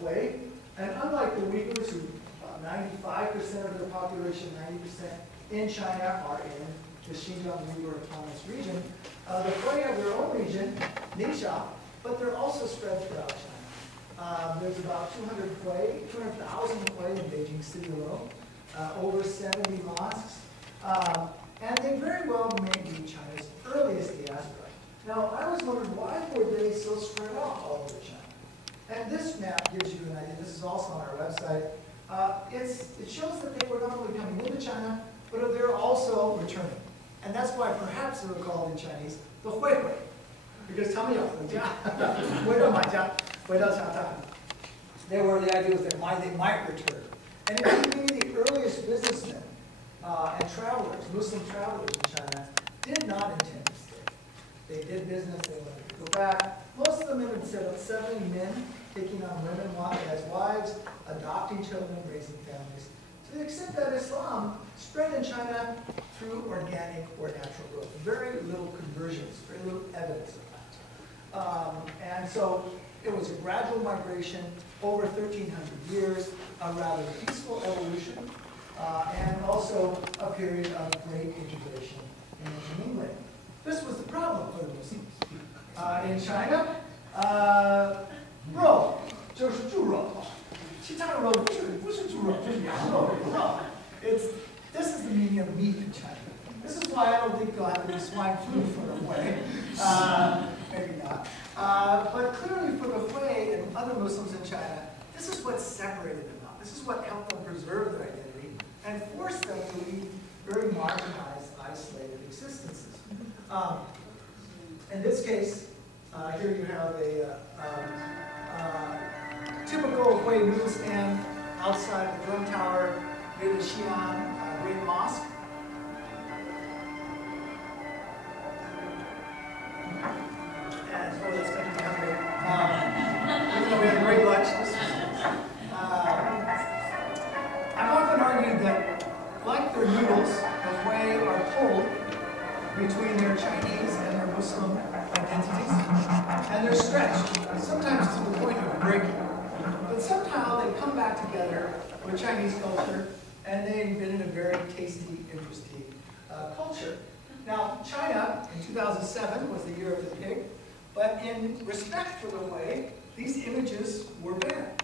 Hui. And unlike the Uyghurs, who 95% of their population, 90% in China are in the Xinjiang Uyghur Autonomous Region, the Hui have their own region, Ningxia, but they're also spread throughout China. There's about 200,000 Hui in Beijing City alone, over 70 mosques, and they very well may be China's earliest diaspora. Now, I was wondering, why were they so spread out all over China? And this map gives you an idea. This is also on our website. It shows that they were not only coming into China, but they're also returning. And that's why perhaps they were called in Chinese the Hui Hui. Because the idea was that they might return. And indeed, the earliest businessmen and travelers, Muslim travelers in China, did not intend to stay. They did business, they wanted to go back. Most of them had set up 70 men, taking on women as wives, adopting children, raising families, to the extent that Islam spread in China through organic or natural growth. Very little conversions, very little evidence of that. And so it was a gradual migration over 1,300 years, a rather peaceful evolution, and also a period of great integration and intermingling. This was the problem for the Muslims. In China, 肉就是猪肉，其他的肉不是猪肉，就是羊肉。This is the meaning of meat in China. This is why I don't think you'll have to be swine flu for the Hui. Maybe not. But clearly for the Hui and other Muslims in China, this is what separated them out. This is what helped them preserve their identity and forced them to lead very marginalized, isolated existences. In this case, here you have a typical Hui newsstand outside the drum tower near the Xi'an Great Mosque. And so that's going to be hungry. Even though we had a great lunch. I've often argued that, like their noodles, the Hui are pulled between their Chinese and their Muslim identities, and they're stretched, sometimes to the point of breaking. But somehow they come back together with Chinese culture, and they invented a very tasty, interesting culture. Now, China in 2007 was the year of the pig, but in respect for the Hui, these images were banned.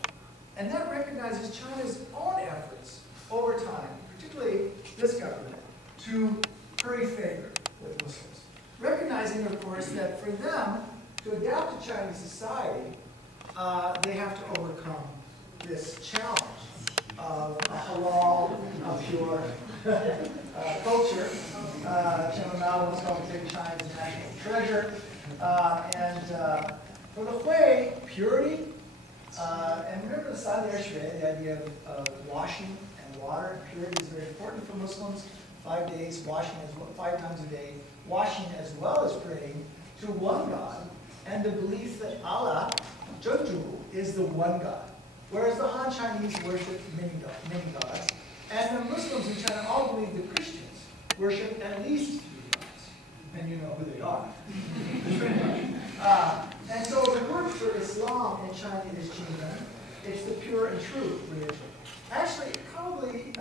And that recognizes China's own efforts over time, particularly this government, to curry favor with Muslims. Recognizing, of course, that for them to adapt to Chinese society, they have to overcome this challenge of a halal, a pure culture. Chairman Mao was called to take China's national treasure. For the Hui, purity, and remember the San Lier Shui, the idea of washing and water, purity is very important for Muslims. 5 days, washing 5 times a day, washing as well as praying to one God, and the belief that Allah, Zhengzhu, is the one God. Whereas the Han Chinese worship many gods, and the Muslims in China all believe the Christians worship at least 3 gods. And you know who they are. And so the word for Islam in China is Jingmen. It's the pure and true religion. Actually, probably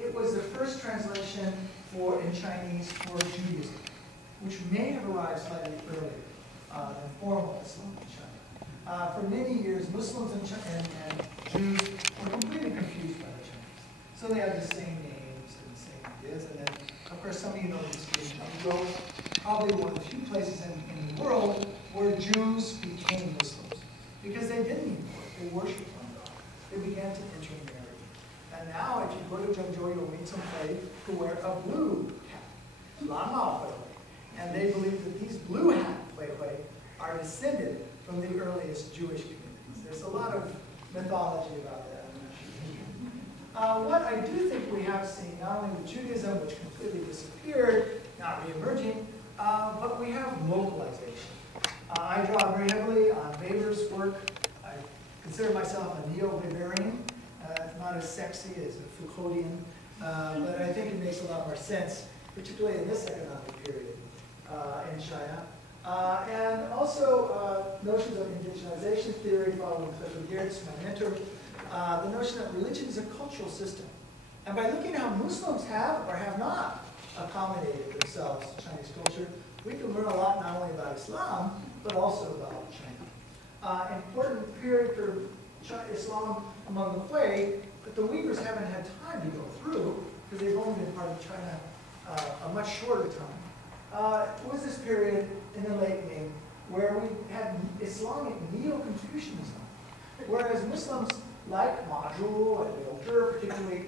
it was the first translation in Chinese for Judaism, which may have arrived slightly earlier than formal Islam in China. For many years, Muslims and Jews were completely confused by the Chinese. So they have the same names and the same ideas. And then, of course, some of you know this is probably one of the few places in the world where Jews became Muslims. Because they didn't even work. They worshipped one God. They began to intermarry. And now, if you go to Zhengzhou, you'll meet somebody who wear a blue hat, Lama Hui. And they believe that these blue hat Hui are descended from the earliest Jewish communities. There's a lot of mythology about that. What I do think we have seen, not only with Judaism, which completely disappeared, not re-emerging, but we have localization. I draw very heavily on Weber's work. I consider myself a neo-Weberian. It's not as sexy as a Foucauldian, but I think it makes a lot more sense, particularly in this economic period in China. And also notions of indigenization theory following Clifford Geertz, my mentor. The notion that religion is a cultural system. And by looking at how Muslims have or have not accommodated themselves to Chinese culture, we can learn a lot not only about Islam, but also about China. Important period for Islam among the Hui that the Uyghurs haven't had time to go through because they've only been part of China a much shorter time. It was this period in the late Ming where we had Islamic Neo-Confucianism, whereas Muslims like Ma Zhu and Liu Zhi, particularly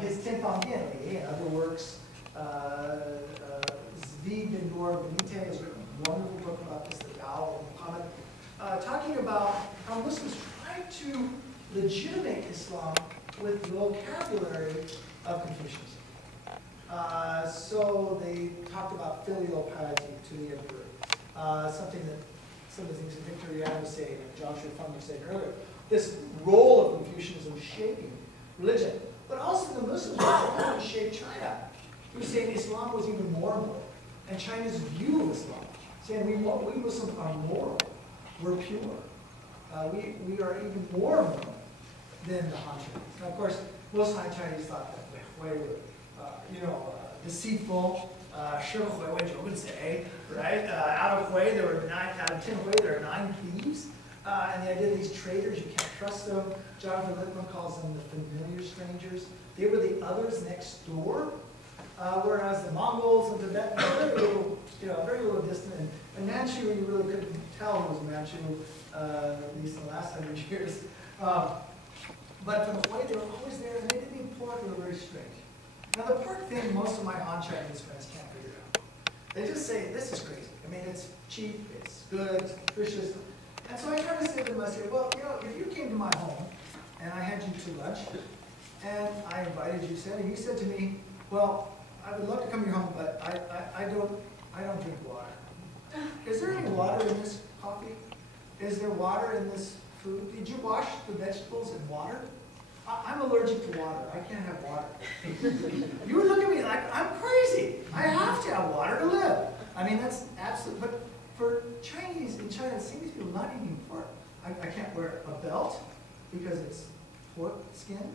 his Tinfang Dianli and other works, Zvi bin Dor Benite has written a wonderful book about this, the Tao of Muhammad, talking about how Muslims tried to legitimate Islam with the vocabulary of Confucianism. So they talked about filial piety to the emperor, something that some of the things that Victor Yan was saying and Joshua Fung was saying earlier. This role of Confucianism shaping religion, but also the Muslims were trying to shape China. He was saying Islam was even more moral, and China's view of Islam, saying we Muslims are moral, we're pure, we are even more moral than the Han Chinese. Now, of course, most Han Chinese thought that Hui were, deceitful, right? Out of Hui, there were 9 out of 10 Hui, there are 9 thieves. And the idea of these traitors, you can't trust them. Jonathan Lippmann calls them the familiar strangers. They were the others next door, whereas the Mongols and Tibet were very little distant. And Manchu, you really couldn't tell who was Manchu, at least in the last 100 years. But from the way they were always there, and they didn't even pork, they were very strange. Now the pork thing, most of my Han Chinese friends can't figure out. They just say, this is crazy. I mean, it's cheap, it's good, it's nutritious. And so I try to say to them, I say, well, if you came to my home and I had you to lunch and I invited you, and you said to me, well, I would love to come to your home, but I don't drink water. Is there any water in this coffee? Is there water in this food? Did you wash the vegetables in water? I'm allergic to water. I can't have water. You would look at me like I'm crazy. I have to have water to live. I mean, that's absolutely, but for Chinese, in China, it seems to be not even pork. I can't wear a belt because it's pork skin.